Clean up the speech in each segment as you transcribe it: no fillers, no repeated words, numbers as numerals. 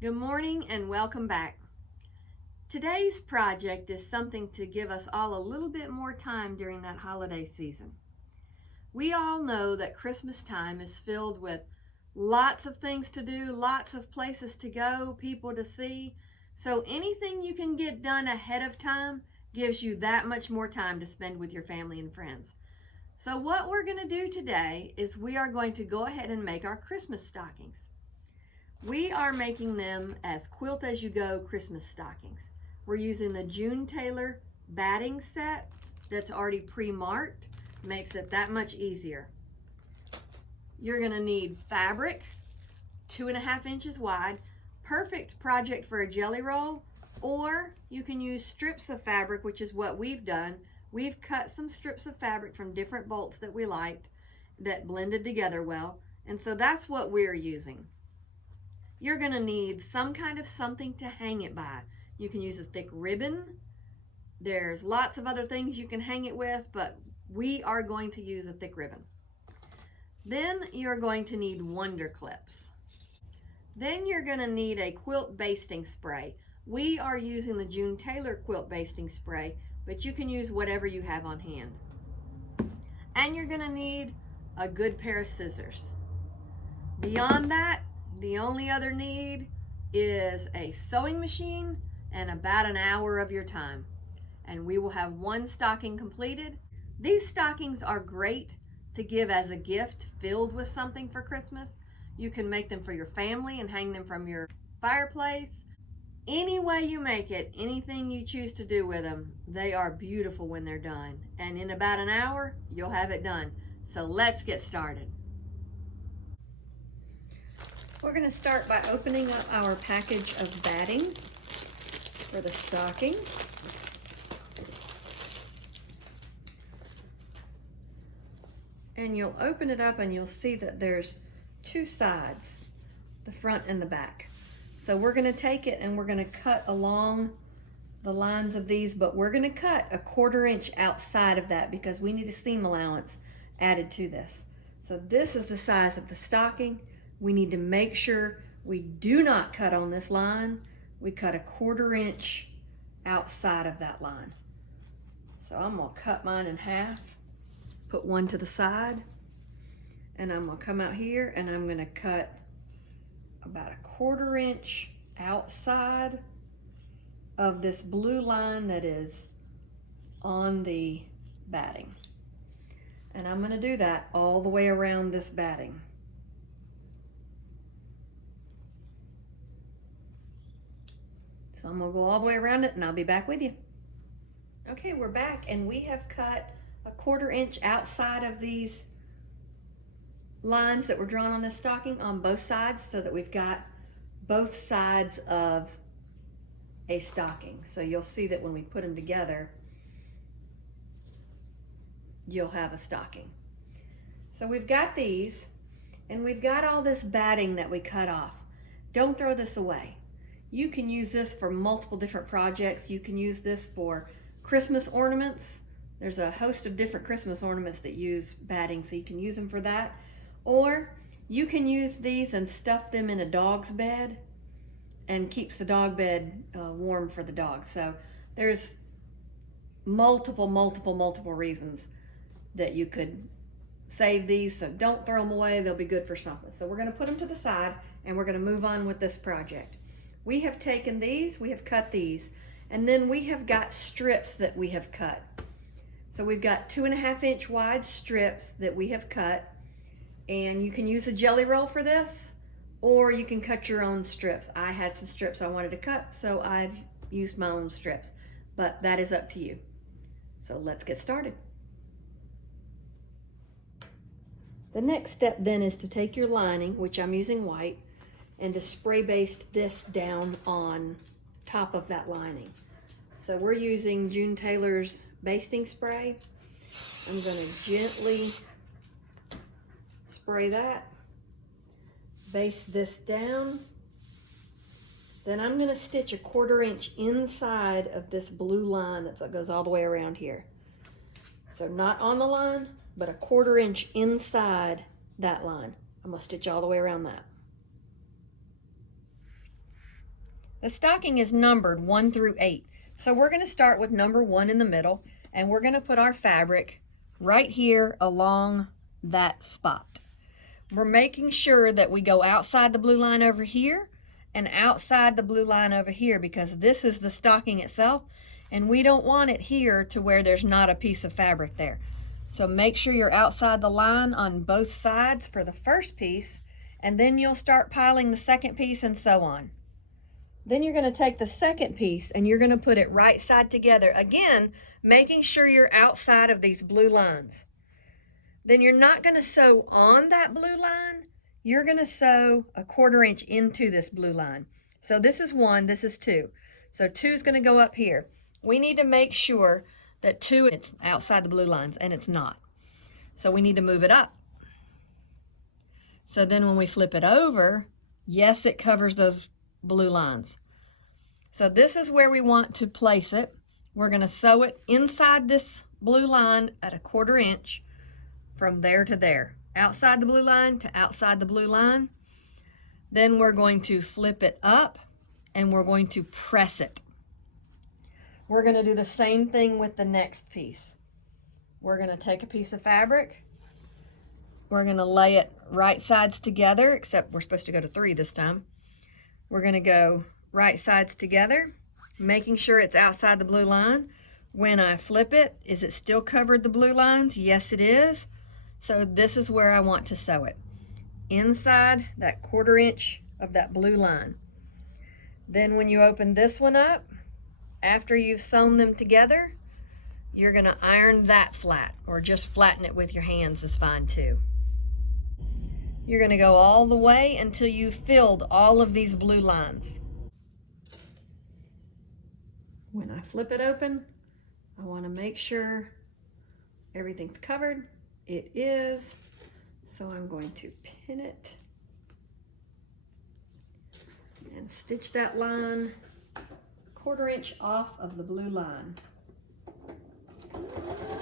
Good morning and welcome back. Today's project is something to give us all a little bit more time during that holiday season. We all know that Christmas time is filled with lots of things to do, lots of places to go, people to see. So anything you can get done ahead of time gives you that much more time to spend with your family and friends. So what we're going to do today is we are going to go ahead and make our Christmas stockings. We are making them as quilt as you go Christmas stockings. We're using the June Taylor batting set that's already pre-marked. Makes it that much easier. You're gonna need fabric, 2.5 inches wide, perfect project for a jelly roll, or you can use strips of fabric, which is what we've done. We've cut some strips of fabric from different bolts that we liked that blended together well, and so that's what we're using. You're going to need some kind of something to hang it by. You can use a thick ribbon. There's lots of other things you can hang it with, but we are going to use a thick ribbon. Then you're going to need wonder clips. Then you're going to need a quilt basting spray. We are using the June Taylor quilt basting spray, but you can use whatever you have on hand. And you're going to need a good pair of scissors. Beyond that, the only other need is a sewing machine and about an hour of your time. And we will have one stocking completed. These stockings are great to give as a gift filled with something for Christmas. You can make them for your family and hang them from your fireplace. Any way you make it, anything you choose to do with them, they are beautiful when they're done. And in about an hour, you'll have it done. So let's get started. We're going to start by opening up our package of batting for the stocking. And you'll open it up and you'll see that there's two sides, the front and the back. So we're going to take it and we're going to cut along the lines of these, but we're going to cut 1/4 inch outside of that because we need a seam allowance added to this. So this is the size of the stocking. We need to make sure we do not cut on this line. We cut 1/4 inch outside of that line. So I'm gonna cut mine in half, put one to the side, and I'm gonna come out here and I'm gonna cut about 1/4 inch outside of this blue line that is on the batting. And I'm gonna do that all the way around this batting. So I'm gonna go all the way around it and I'll be back with you. Okay, we're back and we have cut 1/4 inch outside of these lines that were drawn on this stocking on both sides so that we've got both sides of a stocking. So you'll see that when we put them together, you'll have a stocking. So we've got these and we've got all this batting that we cut off. Don't throw this away. You can use this for multiple different projects. You can use this for Christmas ornaments. There's a host of different Christmas ornaments that use batting, so you can use them for that. Or you can use these and stuff them in a dog's bed and keeps the dog bed warm for the dog. So there's multiple reasons that you could save these, so don't throw them away. They'll be good for something. So we're gonna put them to the side and we're gonna move on with this project. We have taken these, we have cut these, and then we have got strips that we have cut. So we've got 2.5 inch wide strips that we have cut, and you can use a jelly roll for this, or you can cut your own strips. I had some strips I wanted to cut, so I've used my own strips, but that is up to you. So let's get started. The next step then is to take your lining, which I'm using white, and to spray baste this down on top of that lining. So we're using June Taylor's basting spray. I'm going to gently spray that, baste this down. Then I'm going to stitch 1/4 inch inside of this blue line that goes all the way around here. So not on the line, but 1/4 inch inside that line. I'm going to stitch all the way around that. The stocking is numbered 1 through 8. So we're going to start with number 1 in the middle, and we're going to put our fabric right here along that spot. We're making sure that we go outside the blue line over here and outside the blue line over here, because this is the stocking itself, and we don't want it here to where there's not a piece of fabric there. So make sure you're outside the line on both sides for the first piece, and then you'll start piling the second piece and so on. Then you're going to take the second piece and you're going to put it right side together, again making sure you're outside of these blue lines. Then you're not going to sew on that blue line, you're going to sew a 1/4 inch into this blue line. So this is 1, this is 2. So 2 is going to go up here. We need to make sure that 2 it's outside the blue lines, and it's not. So we need to move it up. So then when we flip it over, yes, it covers those blue lines. So this is where we want to place it. We're going to sew it inside this blue line at a 1/4 inch from there to there, outside the blue line to outside the blue line. Then we're going to flip it up and we're going to press it. We're going to do the same thing with the next piece. We're going to take a piece of fabric, we're going to lay it right sides together, except we're supposed to go to 3 this time. We're going to go right sides together, making sure it's outside the blue line. When I flip it, is it still covered the blue lines? Yes, it is. So this is where I want to sew it, inside that 1/4 inch of that blue line. Then when you open this one up, after you've sewn them together, you're going to iron that flat, or just flatten it with your hands is fine too. You're going to go all the way until you've filled all of these blue lines. When I flip it open, I want to make sure everything's covered. It is. So I'm going to pin it and stitch that line 1/4 inch off of the blue line,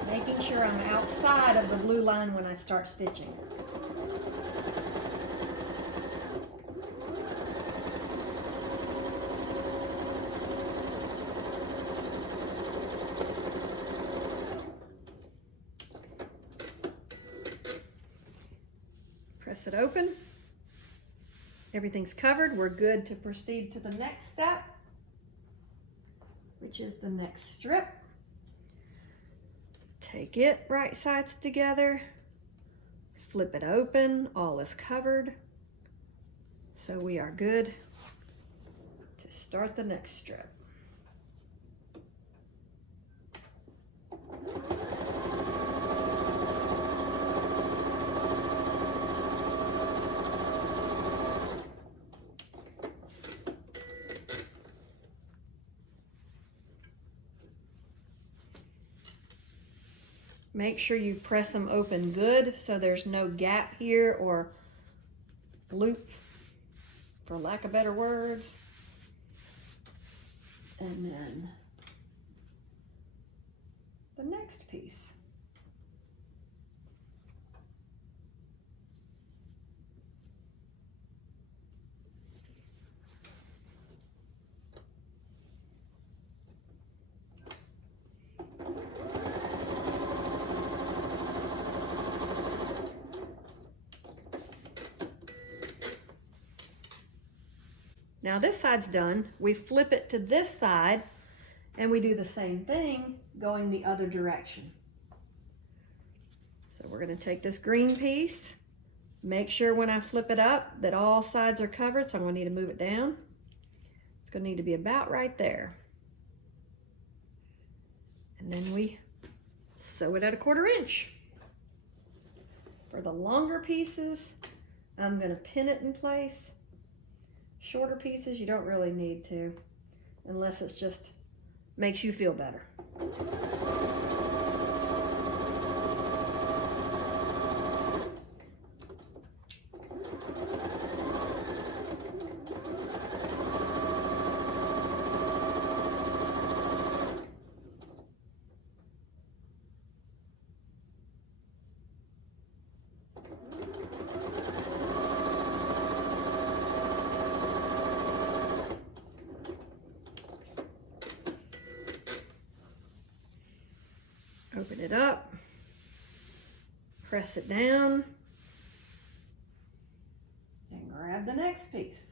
making sure I'm outside of the blue line when I start stitching. Press it open. Everything's covered. We're good to proceed to the next step, which is the next strip. Take it right sides together, flip it open, all is covered. So we are good to start the next strip. Make sure you press them open good so there's no gap here or loop, for lack of better words. And then the next piece. Now this side's done. We flip it to this side and we do the same thing going the other direction. So we're going to take this green piece, make sure when I flip it up that all sides are covered, so I'm going to need to move it down. It's going to need to be about right there. And then we sew it at a 1/4 inch. For the longer pieces, I'm going to pin it in place. Shorter pieces, you don't really need to, unless it's just makes you feel better. Open it up, press it down, and grab the next piece.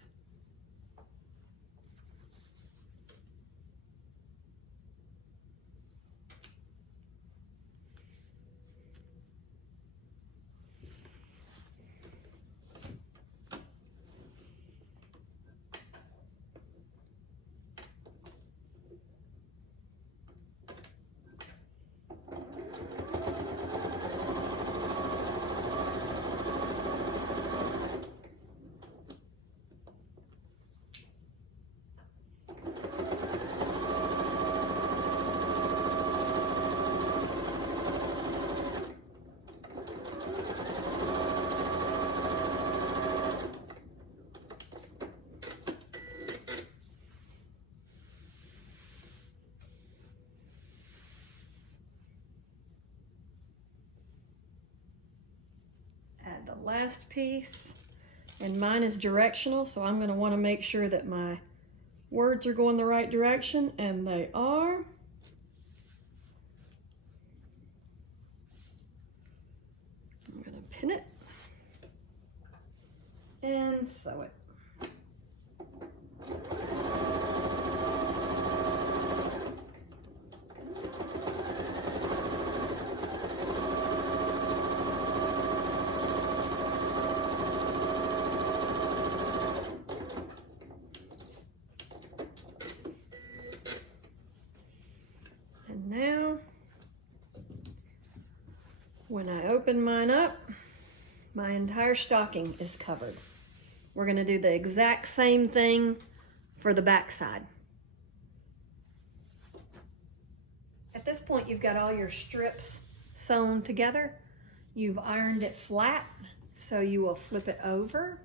Add the last piece, and mine is directional, so I'm going to want to make sure that my words are going the right direction, and they are. I'm going to pin it and sew it. And now, when I open mine up, my entire stocking is covered. We're going to do the exact same thing for the back side. At this point, you've got all your strips sewn together. You've ironed it flat, so you will flip it over.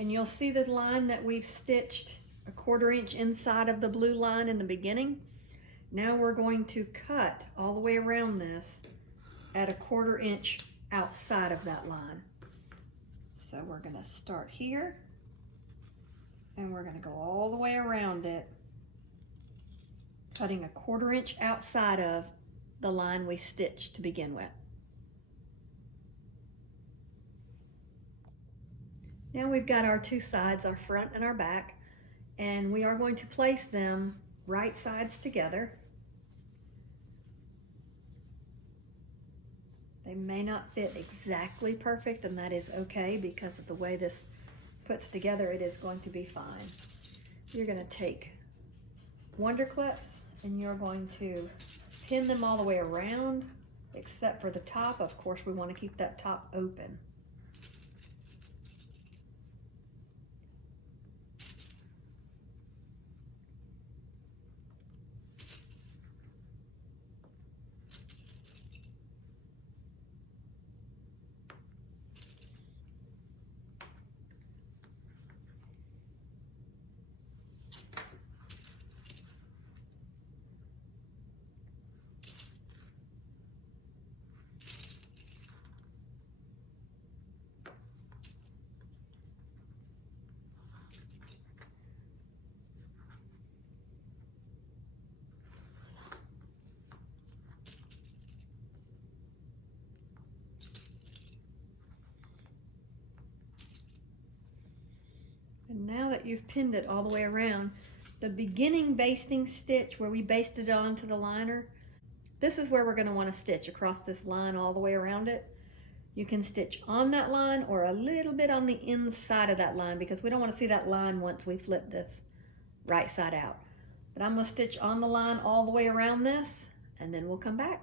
And you'll see the line that we've stitched a 1/4 inch inside of the blue line in the beginning. Now we're going to cut all the way around this at a 1/4 inch outside of that line. So we're going to start here, and we're going to go all the way around it, cutting a 1/4 inch outside of the line we stitched to begin with. Now we've got our two sides, our front and our back, and we are going to place them right sides together. They may not fit exactly perfect, and that is okay because of the way this puts together. It is going to be fine. You're going to take Wonder Clips and you're going to pin them all the way around except for the top. Of course, we want to keep that top open. And now that you've pinned it all the way around, the beginning basting stitch where we basted it onto the liner, this is where we're going to want to stitch across this line all the way around it. You can stitch on that line or a little bit on the inside of that line because we don't want to see that line once we flip this right side out. But I'm going to stitch on the line all the way around this, and then we'll come back.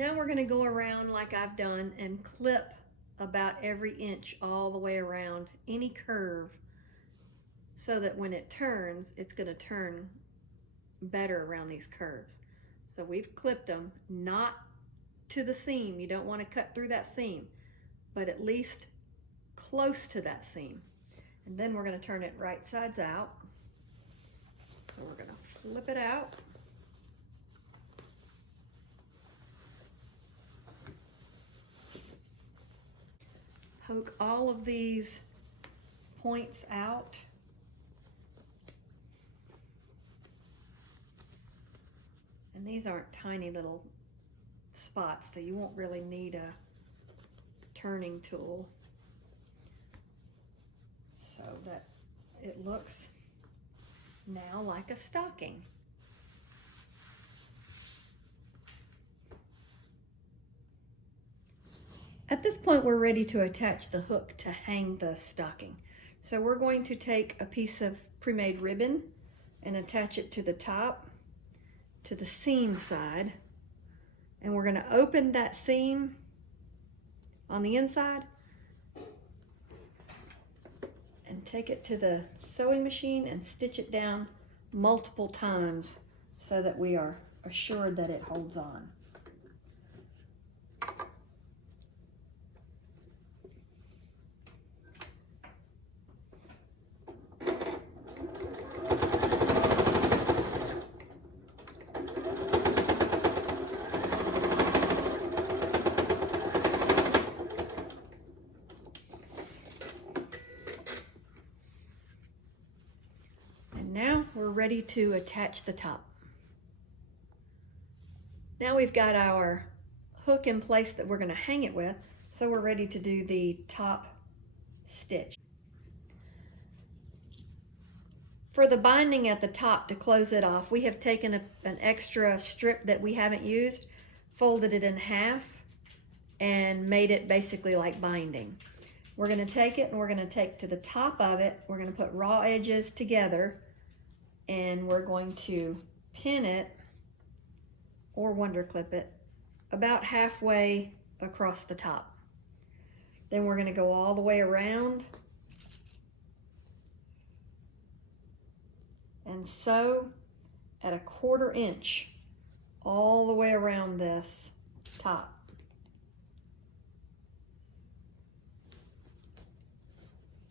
Now we're going to go around like I've done and clip about every inch all the way around any curve, so that when it turns, it's going to turn better around these curves. So we've clipped them, not to the seam. You don't want to cut through that seam, but at least close to that seam. And then we're going to turn it right sides out. So we're going to flip it out. Poke all of these points out. And these aren't tiny little spots, so you won't really need a turning tool, so that it looks now like a stocking. At this point, we're ready to attach the hook to hang the stocking. So we're going to take a piece of pre-made ribbon and attach it to the top, to the seam side, and we're going to open that seam on the inside and take it to the sewing machine and stitch it down multiple times so that we are assured that it holds on. Now we're ready to attach the top. Now we've got our hook in place that we're going to hang it with, so we're ready to do the top stitch. For the binding at the top to close it off, we have taken an extra strip that we haven't used, folded it in half, and made it basically like binding. We're going to take it and we're going to take to the top of it, we're going to put raw edges together, and we're going to pin it or wonder clip it about halfway across the top. Then we're going to go all the way around and sew at 1/4 inch all the way around this top.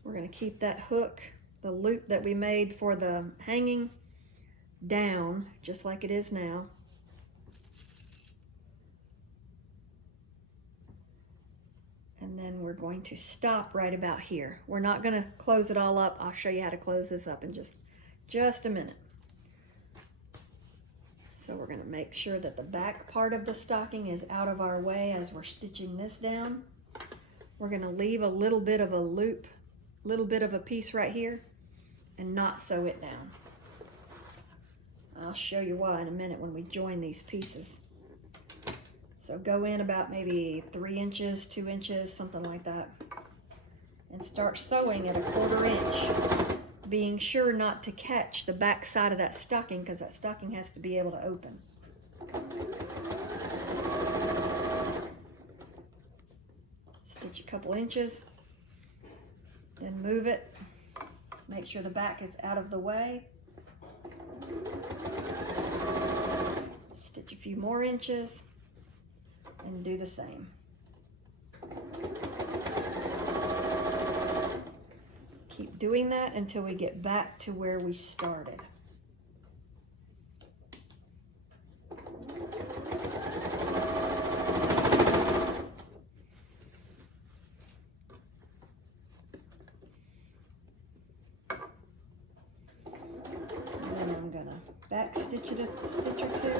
We're going to keep that hook, the loop that we made for the hanging, down just like it is now. And then we're going to stop right about here. We're not going to close it all up. I'll show you how to close this up in just a minute. So we're going to make sure that the back part of the stocking is out of our way as we're stitching this down. We're going to leave a little bit of a loop, little bit of a piece right here, and not sew it down. I'll show you why in a minute when we join these pieces. So go in about maybe 3 inches, 2 inches, something like that, and start sewing at 1/4 inch, being sure not to catch the back side of that stocking, because that stocking has to be able to open. Stitch a couple inches, then move it. Make sure the back is out of the way. Stitch a few more inches and do the same. Keep doing that until we get back to where we started. Back stitch it a stitch or two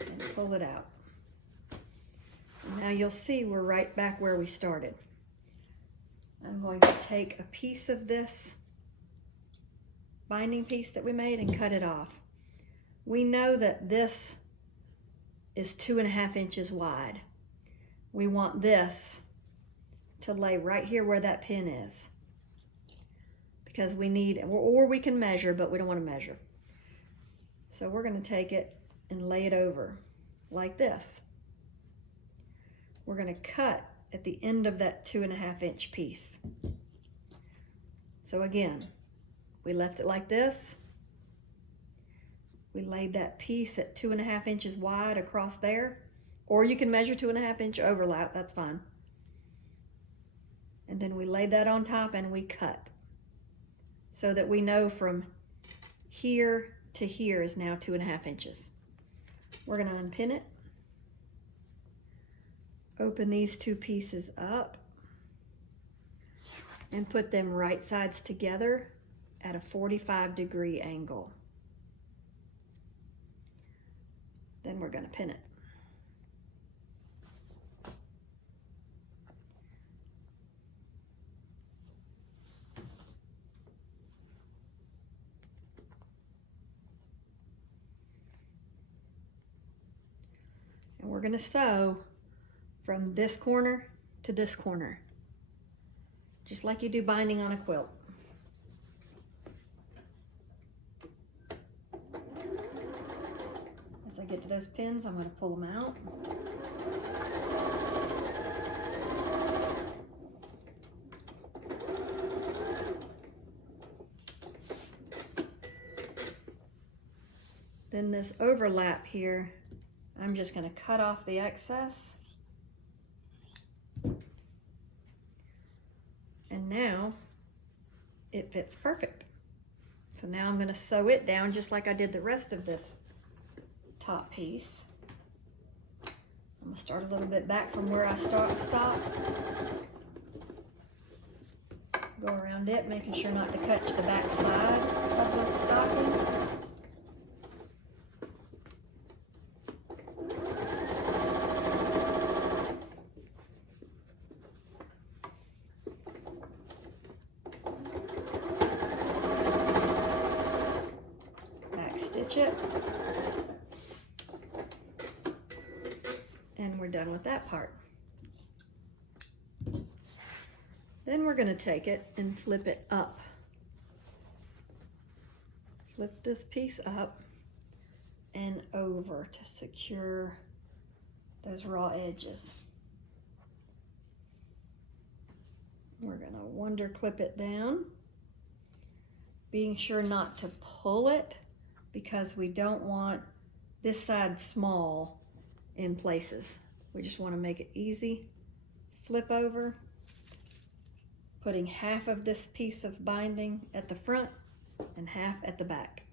and pull it out. And now you'll see we're right back where we started. I'm going to take a piece of this binding piece that we made and cut it off. We know that this is 2.5 inches wide. We want this to lay right here where that pin is, because we need, or we can measure, but we don't want to measure. So we're going to take it and lay it over like this. We're going to cut at the end of that 2.5 inch piece. So again, we left it like this. We laid that piece at 2.5 inches wide across there, or you can measure 2.5 inch overlap, that's fine. And then we laid that on top and we cut so that we know from here to here is now 2.5 inches. We're going to unpin it, open these two pieces up, and put them right sides together at a 45-degree angle. Then we're going to pin it. And we're going to sew from this corner to this corner, just like you do binding on a quilt. As I get to those pins, I'm going to pull them out. Then this overlap here, I'm just going to cut off the excess. And now it fits perfect. So now I'm going to sew it down just like I did the rest of this top piece. I'm going to start a little bit back from where I stopped. Go around it, making sure not to catch the back side of the stocking. It, and we're done with that part. Then we're going to take it and flip it up. Flip this piece up and over to secure those raw edges. We're going to wonder clip it down, being sure not to pull it, because we don't want this side small in places. We just want to make it easy. Flip over, putting half of this piece of binding at the front and half at the back.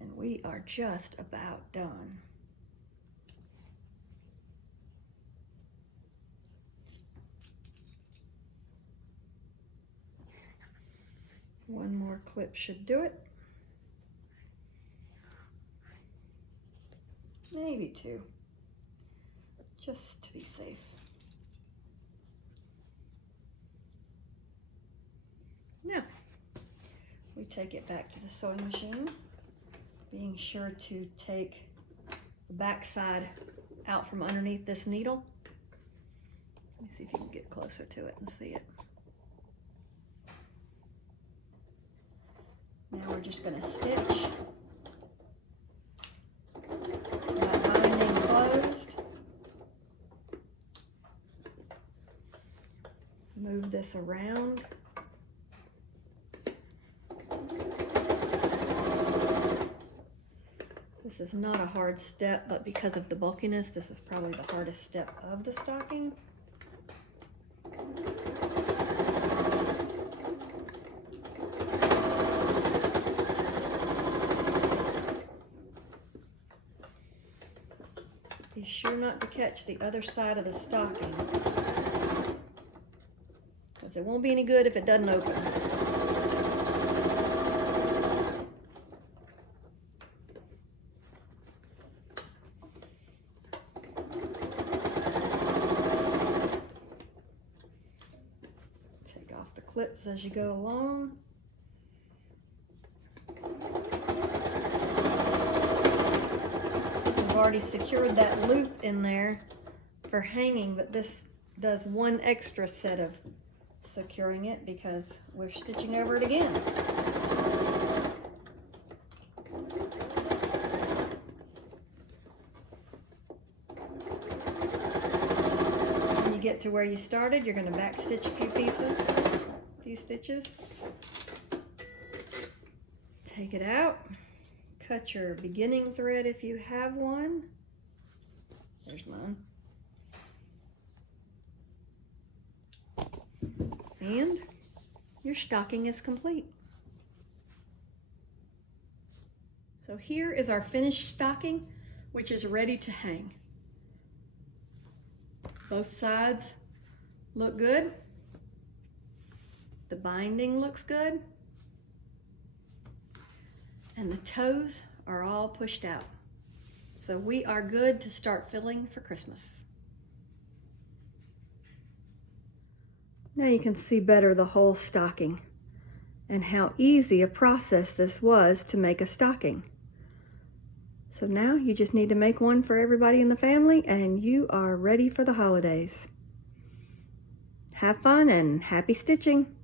And we are just about done. One more clip should do it. Maybe two, just to be safe. Now, we take it back to the sewing machine, being sure to take the back side out from underneath this needle. Let me see if you can get closer to it and see it. Now we're just going to stitch that binding closed. Move this around. This is not a hard step, but because of the bulkiness, this is probably the hardest step of the stocking. Be sure not to catch the other side of the stocking, because it won't be any good if it doesn't open. Take off the clips as you go along. Already secured that loop in there for hanging, but this does one extra set of securing it because we're stitching over it again. When you get to where you started, you're going to back stitch a few stitches. Take it out, cut your beginning thread if you have one. There's mine. And your stocking is complete. So here is our finished stocking, which is ready to hang. Both sides look good. The binding looks good. And the toes are all pushed out. So we are good to start filling for Christmas. Now you can see better the whole stocking and how easy a process this was to make a stocking. So now you just need to make one for everybody in the family and you are ready for the holidays. Have fun and happy stitching!